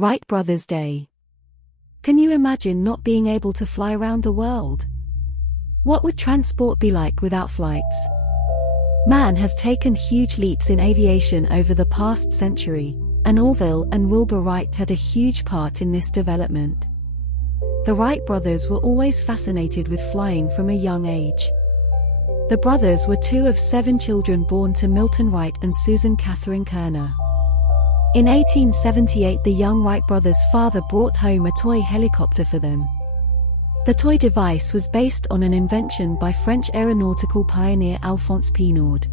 Wright Brothers Day. Can you imagine not being able to fly around the world? What would transport be like without flights? Man has taken huge leaps in aviation over the past century, and Orville and Wilbur Wright had a huge part in this development. The Wright brothers were always fascinated with flying from a young age. The brothers were two of 7 children born to Milton Wright and Susan Catherine Koerner. In 1878, the young Wright brothers' father brought home a toy helicopter for them. The toy device was based on an invention by French aeronautical pioneer Alphonse Pénaud.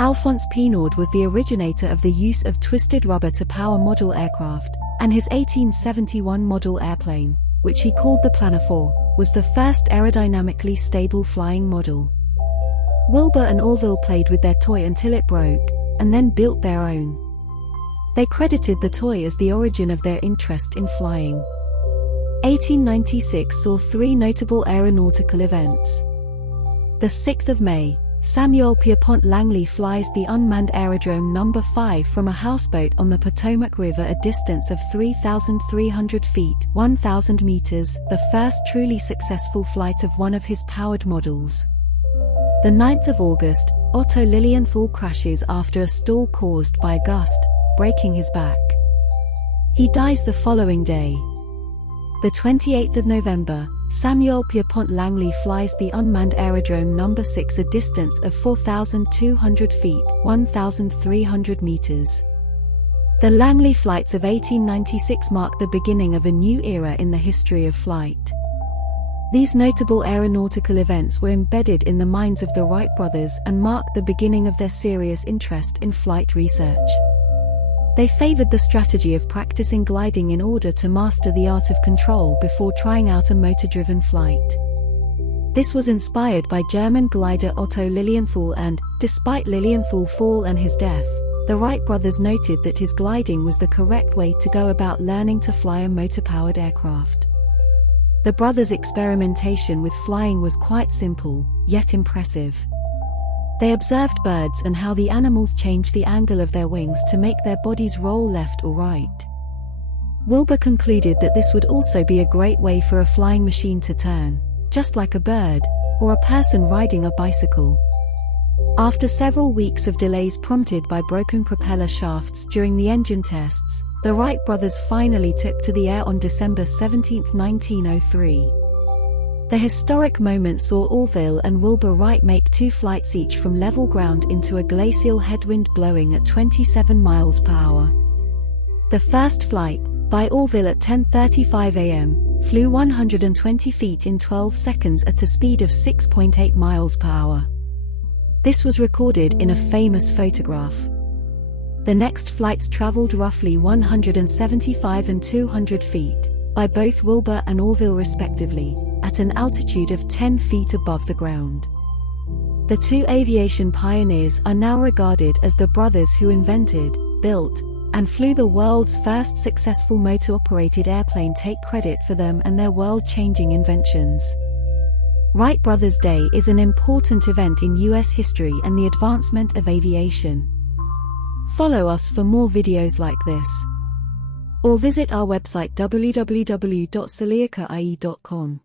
Alphonse Pénaud was the originator of the use of twisted rubber to power model aircraft, and his 1871 model airplane, which he called the Planophore, was the first aerodynamically stable flying model. Wilbur and Orville played with their toy until it broke, and then built their own. They credited the toy as the origin of their interest in flying. 1896 saw 3 notable aeronautical events. The 6th of May, Samuel Pierpont Langley flies the unmanned aerodrome No. 5 from a houseboat on the Potomac River, a distance of 3,300 feet, 1,000 meters, the first truly successful flight of one of his powered models. The 9th of August, Otto Lilienthal crashes after a stall caused by a gust, breaking his back. He dies the following day. The 28th of November, Samuel Pierpont Langley flies the unmanned aerodrome No. 6, a distance of 4,200 feet, 1,300 meters. The Langley flights of 1896 mark the beginning of a new era in the history of flight. These notable aeronautical events were embedded in the minds of the Wright brothers and marked the beginning of their serious interest in flight research. They favored the strategy of practicing gliding in order to master the art of control before trying out a motor-driven flight. This was inspired by German glider Otto Lilienthal, and, despite Lilienthal's fall and his death, the Wright brothers noted that his gliding was the correct way to go about learning to fly a motor-powered aircraft. The brothers' experimentation with flying was quite simple, yet impressive. They observed birds and how the animals changed the angle of their wings to make their bodies roll left or right. Wilbur concluded that this would also be a great way for a flying machine to turn, just like a bird, or a person riding a bicycle. After several weeks of delays prompted by broken propeller shafts during the engine tests, the Wright brothers finally took to the air on December 17, 1903. The historic moment saw Orville and Wilbur Wright make 2 flights each from level ground into a glacial headwind blowing at 27 miles per hour. The first flight, by Orville at 10:35 a.m., flew 120 feet in 12 seconds at a speed of 6.8 miles per hour. This was recorded in a famous photograph. The next flights traveled roughly 175 and 200 feet, by both Wilbur and Orville respectively, at an altitude of 10 feet above the ground. The 2 aviation pioneers are now regarded as the brothers who invented, built, and flew the world's first successful motor-operated airplane. Take credit for them and their world-changing inventions. Wright Brothers Day is an important event in US history and the advancement of aviation. Follow us for more videos like this. Or visit our website www.selicaie.com.